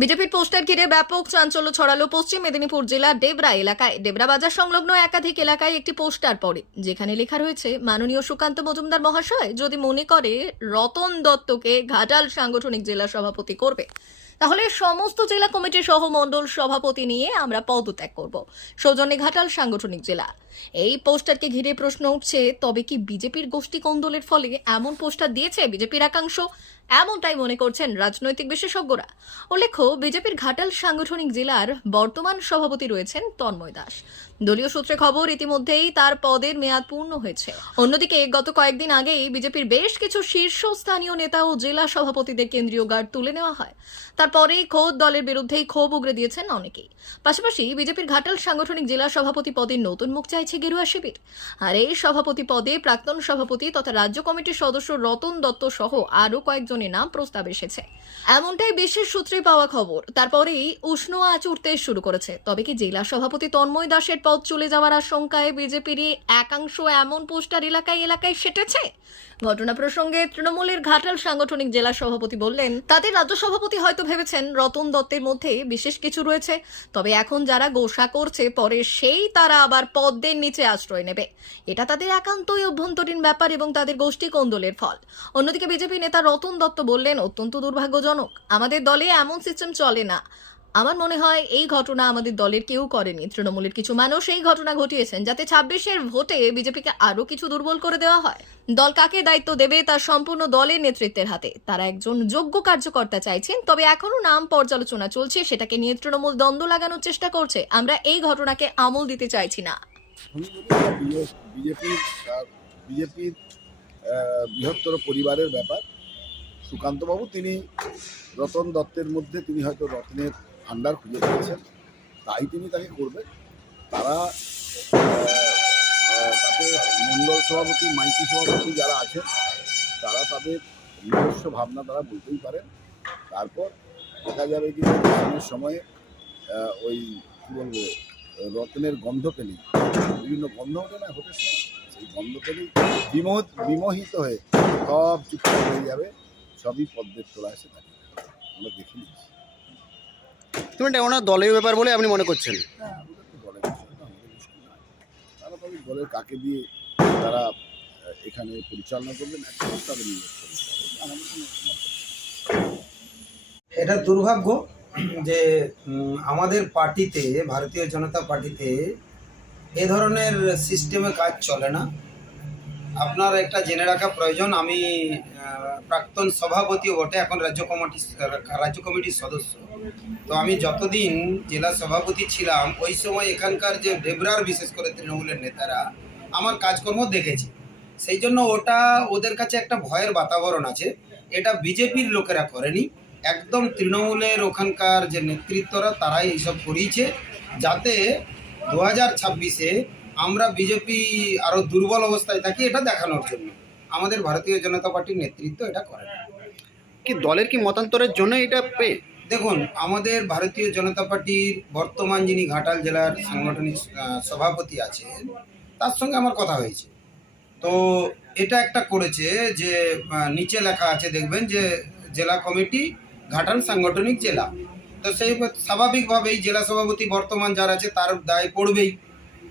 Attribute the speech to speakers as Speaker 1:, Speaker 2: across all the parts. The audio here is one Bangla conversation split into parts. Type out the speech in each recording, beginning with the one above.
Speaker 1: বিজেপির পোস্টার ঘিরে ব্যাপক চাঞ্চল্য ছড়ালো পশ্চিম মেদিনীপুর জেলার ডেবরা এলাকায়। ডেবরা বাজার সংলগ্ন একাধিক এলাকায় একটি পোস্টার পড়ে, যেখানে লেখা রয়েছে, মাননীয় সুকান্ত মজুমদার মহাশয়, যদি মনে করে রতন দত্তকে ঘাটাল সাংগঠনিক জেলা সভাপতি করবে। তাহলে সমস্ত জেলা কমিটি সহ মণ্ডল সভাপতি নিয়ে আমরা পদত্যাগ করব। সৌজন্যে ঘাটাল, সাংগঠনিক জেলা। এই পোস্টারকে ঘিরে প্রশ্ন উঠছে, তবে কি বিজেপির গোষ্ঠী কন্দলের ফলে এমন পোস্টার দিয়েছে বিজেপির একাংশ? এমনটাই মনে করছেন রাজনৈতিক বিশেষজ্ঞরা। উল্লেখ্য, বিজেপির ঘাটাল, সাংগঠনিক জেলার বর্তমান সভাপতি রয়েছেন তন্ময় দাস। দলীয় সূত্রে খবর, ইতিমধ্যেই তার পদের মেয়াদ পূর্ণ হয়েছে। অন্যদিকে গত কয়েকদিন আগেই বিজেপির বেশ কিছু শীর্ষস্থানীয় নেতা ও জেলা সভাপতিদের কেন্দ্রীয় গার্ড তুলে নেওয়া হয়। তারপরেই খোদ দলের বিরুদ্ধেই ক্ষোভ উগরে দিয়েছেন অনেকেই। পাশাপাশি বিজেপির ঘাটাল সাংগঠনিক জেলা সভাপতি পদে নতুন মুখ চাইছে গেরুয়া শিবির। আর এই সভাপতি পদে প্রাক্তন সভাপতি তথা রাজ্য কমিটির সদস্য রতন দত্ত সহ আরও কয়েকজনের নাম প্রস্তাব এসেছে। এমনটাই বিশেষ সূত্রে পাওয়া খবর। তারপরেই উষ্ণ আঁচ উঠতে শুরু করেছে। তবে কি জেলা সভাপতি তন্ময় দাসের পদ চলে যাওয়ার আশঙ্কায় বিজেপির একাংশ এমন পোস্টার এলাকায় এলাকায় সেটেছে? ঘটনা প্রসঙ্গে তৃণমূলের ঘাটাল সাংগঠনিক জেলা সভাপতি বললেন, তাদের রাজ্য সভাপতি হয়তো ভেবেছেন রতন দত্তের মধ্যে বিশেষ কিছু রয়েছে। তবে এখন যারা গোসা করছে, পরে সেই তারা আবার পদ্মের নিচে আশ্রয় নেবে। এটা তাদের একান্তই অভ্যন্তরীণ ব্যাপার এবং তাদের গোষ্ঠী কোন্দলের ফল। অন্যদিকে বিজেপি নেতা রতন দত্ত বললেন, অত্যন্ত দুর্ভাগ্যজনক। আমাদের দলে এমন সিস্টেম চলে না। আমার মনে হয় এই ঘটনা আমাদের দলের কেউ করেনি। তৃণমূলের কিছু মানুষ এই ঘটনা ঘটিয়েছেন যাতে ছাব্বিশের ভোটে বিজেপিকে আরও কিছু দুর্বল করে দেওয়া হয়। দল কাকে দায়িত্ব দেবে তার সম্পূর্ণ দলের নেতৃত্বের হাতে। তারা একজন যোগ্য কার্যকর্তা চাইছেন, তবে এখনও নাম পর্যালোচনা চলছে, সেটাকে নিয়ে তৃণমূল দ্বন্দ্ব লাগানোর চেষ্টা করছে। আমরা এই ঘটনাকে আমল দিতে চাইছি না।
Speaker 2: বৃহত্তর পরিবারের ব্যাপার। সুকান্তবাবু, তিনি রতন দত্তের মধ্যে তিনি হয়তো রতনের ভাণ্ডার খুঁজে পেয়েছেন। তাই তিনি তাকে করবেন। তারা তাতে মণ্ডল সভাপতি মাইকি সভাপতি যারা আছেন, তারা তাদের নিজস্ব ভাবনা তারা বলতেই পারেন। তারপর দেখা যাবে কি নির্বাচনের সময়ে ওই, কী বলব, রত্নের গন্ধ পেলেই, বিভিন্ন গন্ধ ওঠে না ভোটের সময়, সেই গন্ধ পেলেই বিমোহ বিমোহিত হয়ে সব চুপচাপ হয়ে যাবে, সবই পদ্মের তোলা এসে থাকে আমরা দেখে নিচ্ছি।
Speaker 3: তুমি এটা ওনার দলের ব্যাপার বলে আপনি মনে করছেন
Speaker 2: হ্যাঁ দলের কাকে দিয়ে তারা এখানে পরিচালনা করবেন।
Speaker 4: এটা দুর্ভাগ্য যে আমাদের পার্টিতে ভারতীয় জনতা পার্টিতে এ ধরনের সিস্টেমে কাজ চলে না আপনার একটা জেনে রাখা প্রয়োজন, আমি প্রাক্তন সভাপতিও বটে, এখন রাজ্য কমিটি, রাজ্য কমিটির সদস্য। তো আমি যতদিন জেলা সভাপতি ছিলাম, ওই সময় এখানকার যে ডেবরার, বিশেষ করে তৃণমূলের নেতারা, আমার কাজকর্ম দেখেছি। সেই জন্য ওটা, ওদের কাছে একটা ভয়ের বাতাবরণ আছে। এটা বিজেপির লোকেরা করেনি। একদম তৃণমূলের ওখানকার যে নেতৃত্বরা, তারাই এইসব করিয়েছে। যাতে দু হাজার ছাব্বিশে আমরা বিজেপি আরও দুর্বল অবস্থায় থাকি এটা দেখানোর জন্য। আমাদের ভারতীয় জনতা পার্টির নেতৃত্ব এটা করে
Speaker 3: কি দলের কি মতান্তরের জন্য এটা পে
Speaker 4: দেখুন আমাদের ভারতীয় জনতা পার্টির বর্তমান যিনি ঘাটাল জেলার সাংগঠনিক সভাপতি আছেন তার সঙ্গে আমার কথা হয়েছে। তো এটা একটা করেছে যে নিচে লেখা আছে দেখবেন যে জেলা কমিটি ঘাটাল সাংগঠনিক জেলা। তো সেই স্বাভাবিকভাবেই জেলা সভাপতি বর্তমান যার আছে তার দায় পড়বেই।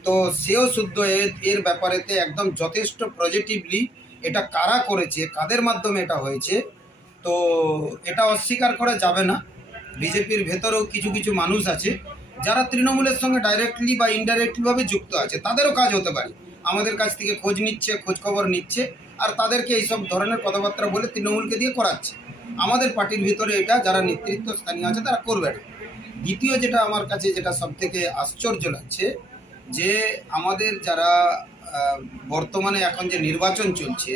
Speaker 4: তো সেও শুদ্ধ এর ব্যাপারেতে একদম যথেষ্ট পজিটিভলি এটা কারা করেছে, কাদের মাধ্যমে এটা হয়েছে, তো এটা অস্বীকার করা যাবে না। বিজেপির ভেতরেও কিছু কিছু মানুষ আছে যারা তৃণমূলের সঙ্গে ডাইরেক্টলি বা ইনডাইরেক্টলিভাবে যুক্ত আছে, তাদেরও কাজ হতে পারে। আমাদের কাছ থেকে খোঁজ নিচ্ছে, খোঁজ খবর নিচ্ছে, আর তাদেরকে এইসব ধরনের কথাবার্তা বলে তৃণমূলকে দিয়ে করাচ্ছে। আমাদের পার্টির ভিতরে এটা যারা নেতৃত্ব স্থানীয় আছে তারা করবে না। দ্বিতীয় যেটা আমার কাছে যেটা সব থেকে আশ্চর্য লাগছে যে আমাদের যারা বর্তমানে এখন যে নির্বাচন চলছে,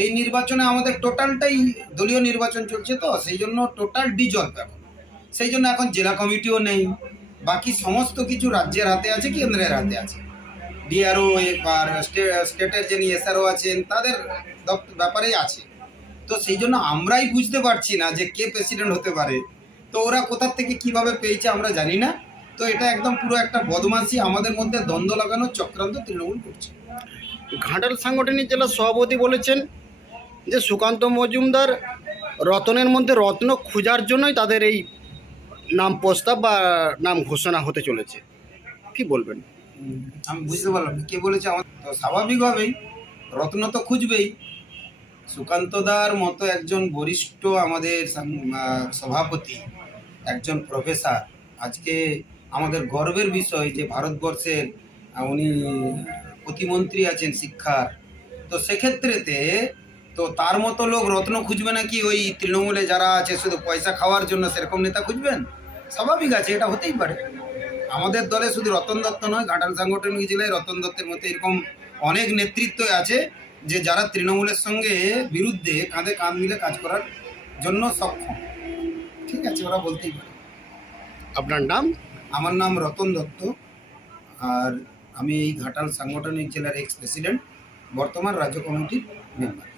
Speaker 4: এই নির্বাচনে আমাদের টোটালটাই দলীয় নির্বাচন চলছে তো, সেই জন্য টোটাল ডিজলভ এখন। সেই জন্য এখন জেলা কমিটিও নেই, বাকি সমস্ত কিছু রাজ্যের হাতে আছে, কেন্দ্রের হাতে আছে। ডিআরও আর স্টেটের যিনি এসআরও আছেন, তাদের ব্যাপারেই আছে। তো সেই জন্য আমরাই বুঝতে পারছি না যে কে প্রেসিডেন্ট হতে পারে। তো ওরা কোথার থেকে কীভাবে পেয়েছে আমরা জানি না। তো এটা একদম পুরো একটা বদমাসি আমাদের মধ্যে দ্বন্দ্ব লাগানোর চক্রান্ত তৃণমূল করছে।
Speaker 3: ঘাটাল সাংগঠনিক জেলার সভাপতি বলেছেন যে সুকান্ত মজুমদার রতনের মধ্যে রত্ন খোঁজার জন্যই তাদের এই নাম প্রস্তাব বা নাম ঘোষণা হতে চলেছে। কি বলবেন?
Speaker 4: আমি বুঝতে পারলাম। কে বলেছে আমার তো স্বাভাবিকভাবেই রত্ন তো খুঁজবেই। সুকান্তদার মতো একজন বরিষ্ঠ আমাদের সভাপতি একজন প্রফেসর আজকে আমাদের গর্বের বিষয় যে ভারতবর্ষের উনি প্রতিমন্ত্রী আছেন শিক্ষার। তো সেক্ষেত্রেতে তো তার মতো লোক রত্ন খুঁজবে নাকি ওই তৃণমূলে যারা আছে, শুধু পয়সা খাওয়ার জন্য সেরকম নেতা খুঁজবেন? স্বাভাবিক আছে, এটা হতেই পারে। আমাদের দলে শুধু রতন দত্ত নয়, ঘাটাল সাংগঠনিক জেলায় রতন দত্তের মতো এরকম অনেক নেতৃত্ব আছে যে যারা তৃণমূলের সঙ্গে বিরুদ্ধে কাঁধে কাঁধ মিলে কাজ করার জন্য সক্ষম। ঠিক আছে, ওরা বলতেই পারে।
Speaker 3: আপনার নাম?
Speaker 4: আমার নাম রতন দত্ত, আর আমি এই ঘাটাল সাংগঠনিক জেলার এক্স প্রেসিডেন্ট বর্তমান রাজ্য কমিটির মেম্বার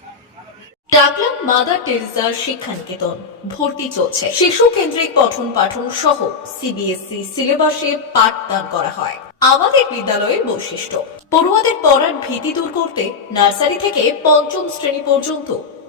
Speaker 1: ডাকলাম মাদার টেরেসা শিক্ষানিকেতন, ভর্তি চলছে। শিশু কেন্দ্রিক পঠন পাঠন সহ সিবিএসই সিলেবাসে পাঠদান করা হয়। আমাদের বিদ্যালয়ের বৈশিষ্ট্য, পড়ুয়াদের পড়ার ভীতি দূর করতে নার্সারি থেকে পঞ্চম শ্রেণি পর্যন্ত